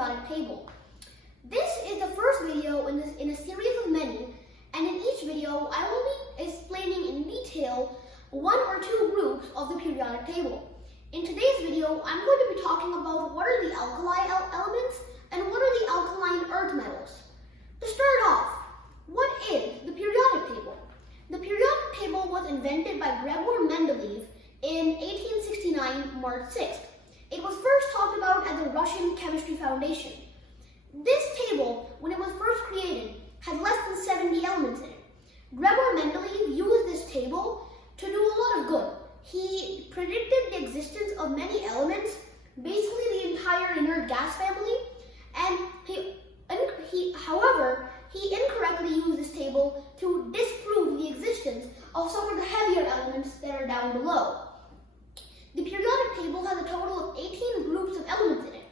periodic table. This is the first video in a series of many, and in each video I will be explaining in detail one or two groups of the periodic table. In today's video, I'm going to be talking about what are the alkali elements and what are the alkaline earth metals. To start off, what is the periodic table? The periodic table was invented by Gregor Mendeleev in 1869, March 6th. It was first talked about at the Russian Chemistry Foundation. This table, when it was first created, had less than 70 elements in it. Gregor Mendeleev used this table to do a lot of good. He predicted the existence of many elements, basically the entire inert gas family, and however, he incorrectly used this table to disprove the existence of some of the heavier elements that are down below. The periodic table has a total of 18 groups of elements in it.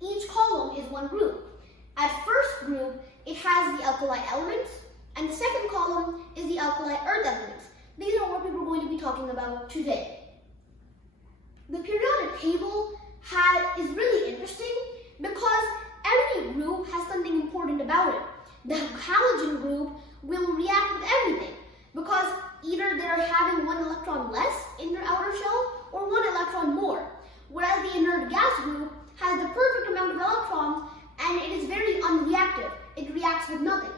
Each column is one group. At first group, it has the alkali elements, and the second column is the alkali earth elements. These are what we're going to be talking about today. The periodic table is really interesting because every group has something important about it. The halogen group will react with everything because either they're having one electron less in their outer shell or one electron more, whereas the inert gas group has the perfect amount of electrons and it is very unreactive. It reacts with nothing.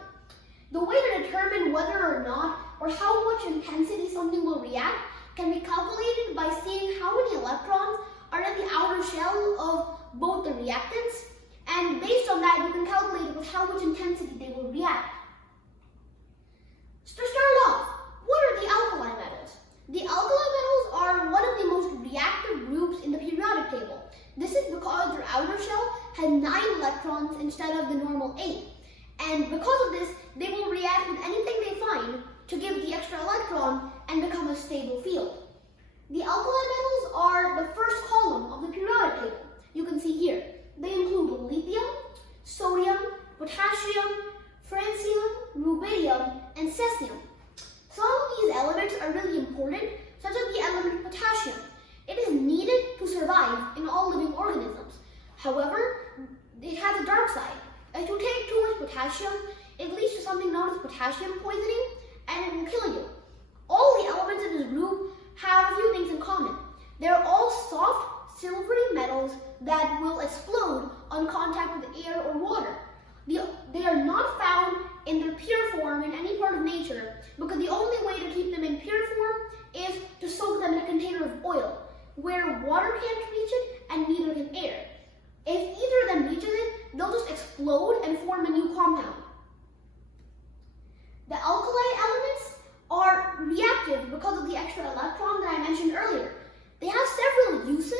The way to determine whether or not or how much intensity something will react can be calculated by seeing how many electrons are in the outer shell of both the reactants, and based on that you can calculate with how much intensity they will react. So to start off, what are the alkali metals? The alkali metals are one of the most reactive groups in the periodic table. This is because their outer shell has 9 electrons instead of the normal 8. And because of this, they will react with anything they find to give the extra electron and become a stable field. The alkali metals are the first column of the periodic table. You can see here. They include lithium, sodium, potassium, francium, rubidium, and cesium. Some of these elements are really important, such as the element potassium. It is needed to survive in all living organisms. However, it has a dark side. If you take too much potassium, it leads to something known as potassium poisoning, and it will kill you. All the elements in this group have a few things in common. They're all soft, silvery metals that will explode on contact with air or water. They are not found in their pure form in any part of nature because the only way to keep them in pure form is to soak them in a container of oil, where water can't reach it and neither can air. If either of them reaches it, they'll just explode and form a new compound. The alkali elements are reactive because of the extra electron that I mentioned earlier. They have several uses,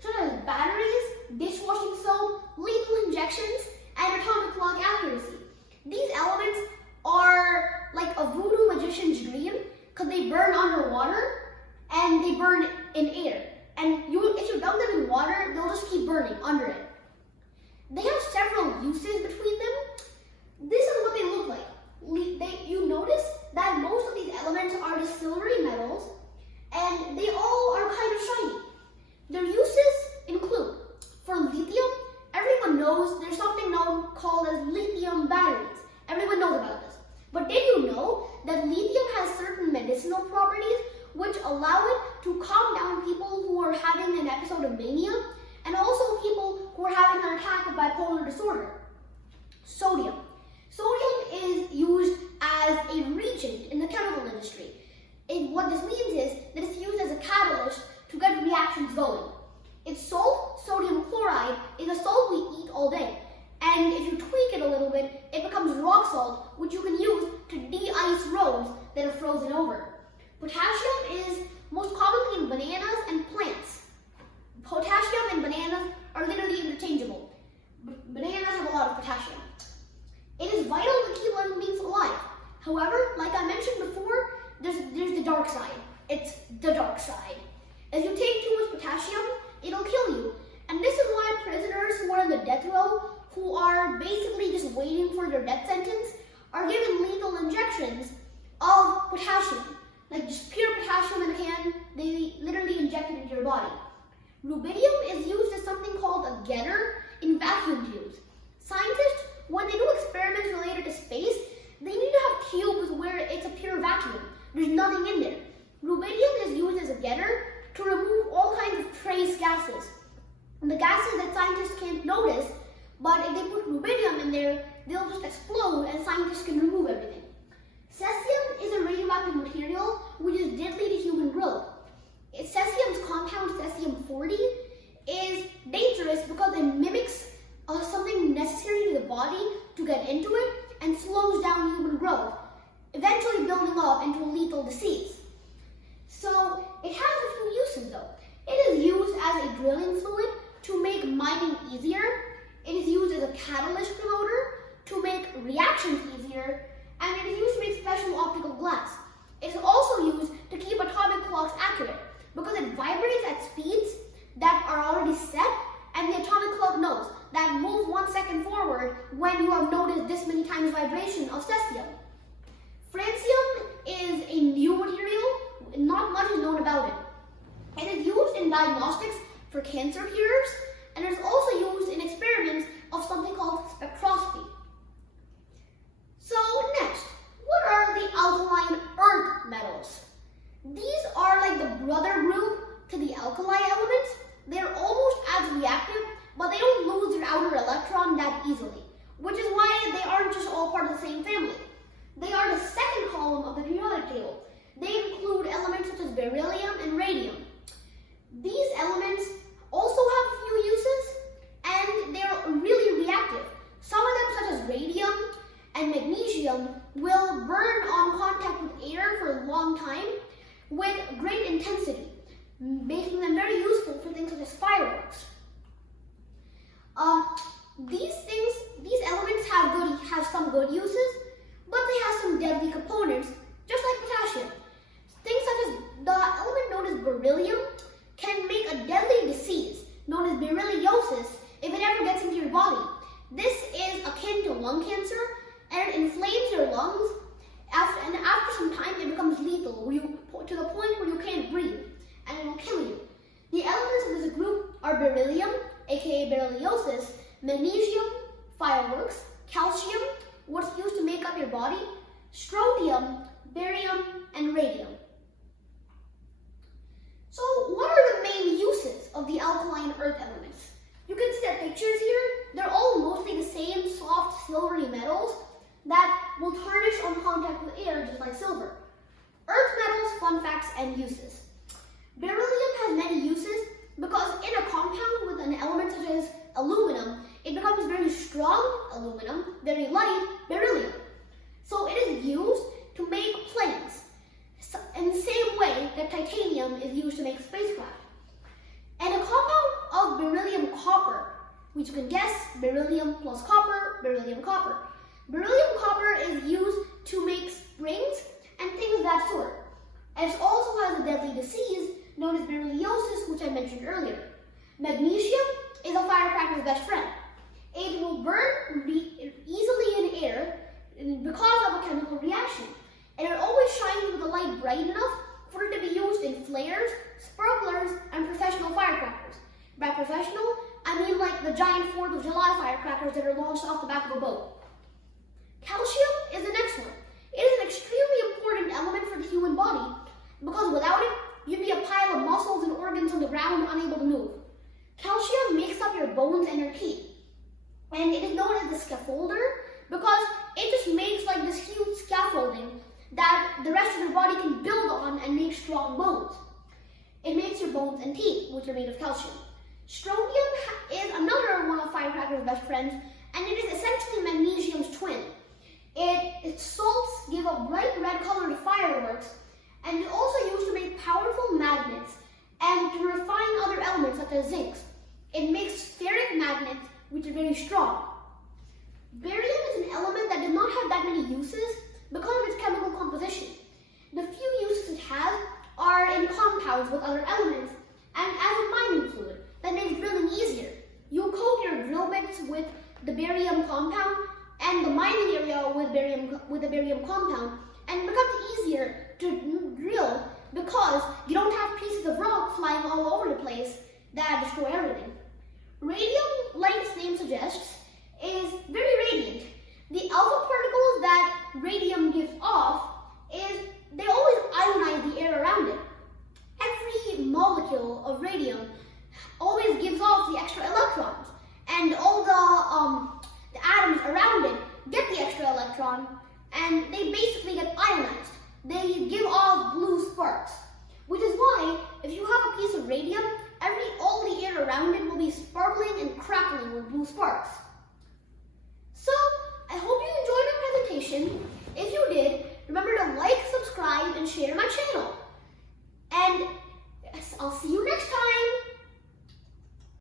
such as batteries, dishwashing soap, lethal injections, and atomic clock accuracy. These elements are like a voodoo magician's dream because they burn underwater and they burn in air. And if you dump them in water, they'll just keep burning under it. They have several uses between them. This is what they look like. You notice that most of these elements are the silvery metals and they all are kind of shiny. Their uses include, for lithium, everyone knows there's something called as lithium batteries. Everyone knows about this. But did you know that lithium has certain medicinal properties which allow it to calm down people who are having an episode of mania and also people who are having an attack of bipolar disorder? Sodium. Sodium is used as a reagent in the chemical industry. What this means is that it's used as a catalyst to get reactions going. Its salt, sodium chloride, is a salt we eat all day. And if you tweak it a little bit, it becomes rock salt, which you can use to de-ice roads that are frozen over. Potassium is most commonly in bananas and plants. Potassium and bananas are literally interchangeable. Bananas have a lot of potassium. It is vital to keep living beings alive. However, like I mentioned before, there's the dark side. It's the dark side. If you take too much potassium, it'll kill you. And this is why prisoners who are on the death row, who are basically just waiting for their death sentence, are given lethal injections of potassium. Like just pure potassium in a can, they literally inject it into your body. Rubidium is used as something called a getter in vacuum tubes. Scientists, when they do experiments related to space, they need to have cubes where it's a pure vacuum. There's nothing in there. Rubidium is used as a getter to remove all kinds of trace gases. And the gases that scientists can't notice, but if they put rubidium in there, they'll just explode and scientists can remove everything. Cesium is a radioactive material which is deadly to human growth. Cesium's compound cesium-40 is dangerous because it mimics something necessary to the body to get into it and slows down human growth, eventually building up into a lethal disease. So it has a few uses though. It is used as a drilling fluid to make mining easier. It is used as a catalyst promoter to make reactions easier, and it is used to make special optical glass. It is also used to keep atomic clocks accurate because it vibrates at speeds that are already set, and the atomic clock knows that move 1 second forward when you have noticed this many times vibration of cesium. Francium is a new material, not much is known about it. It is used in diagnostics for cancer cures, and it is also used in experiments of something called spectroscopy. So next, what are the alkaline earth metals? These are like the brother group to the alkali elements. They're almost as reactive, but they don't lose their outer electron that easily, which is why they aren't just all part of the same family. They are the second column of the periodic table. They include elements such as beryllium and radium. These elements also have a few uses, and they're really reactive. Some of them, such as radium and magnesium, will burn on contact with air for a long time with great intensity, making them very useful for things such as fireworks. These elements have some good uses, but they have some deadly components, just like potassium. Things such as the element known as beryllium can make a deadly disease known as berylliosis if it ever gets into your body. This is akin to lung cancer, and it inflames your lungs, and after some time it becomes lethal, to the point where you can't breathe, and it will kill you. The elements of this group are beryllium, aka berylliosis, magnesium, fireworks, calcium, what's used to make up your body, strontium, barium, and radium. So what are the main uses of the alkaline earth elements? You can see their pictures here. They're all mostly the same soft silvery metals that will tarnish on contact with air just like silver. Earth metals, fun facts, and uses. Beryllium has many uses because in a compound with an element such as aluminum, it becomes very strong aluminum, very light beryllium. So it is used to make planes in the same way that titanium is used to make spacecraft. And a compound of beryllium copper, which you can guess, beryllium plus copper, beryllium copper. Beryllium copper is used to make springs and things of that sort. And it also has a deadly disease known as berylliosis, which I mentioned earlier. Magnesium is a firecracker's best friend. It will burn easily in air because of a chemical reaction. And it always shines with a light bright enough for it to be used in flares, sparklers, and professional firecrackers. By professional, I mean like the giant 4th of July firecrackers that are launched off the back of a boat. Calcium is the next one. It is an extremely important element for the human body because without it, you'd be a pile of muscles and organs on the ground unable to move. Calcium makes up your bones and your teeth. And it is known as the scaffolder because it just makes like this huge scaffolding that the rest of your body can build on and make strong bones. It makes your bones and teeth, which are made of calcium. Strontium is another one of firecrackers' best friends, and it is essentially magnesium's twin. Its salts give a bright red color to fireworks, and it's also used to make powerful magnets and to refine other elements such as zincs. It makes ferric magnets, which are very strong. Barium is an element that does not have that many uses because of its chemical composition. The few uses it has are in compounds with other elements and as a mining fluid that makes drilling easier. You coat your drill bits with the barium compound and the mining area with the barium compound, and it becomes easier to drill because you don't have pieces of rock flying all over the place that destroy everything. Radium, like its name suggests, is very radiant. The alpha particles that radium gives off they always ionize the air around it. Every molecule of radium always gives off the extra electrons, and all the atoms around it get the extra electron, and they basically get ionized. They give off blue sparks, which is why if you have a piece of radium, all the air around it will be sparkling and crackling with blue sparks. So, I hope you enjoyed my presentation. If you did, remember to like, subscribe, and share my channel. And I'll see you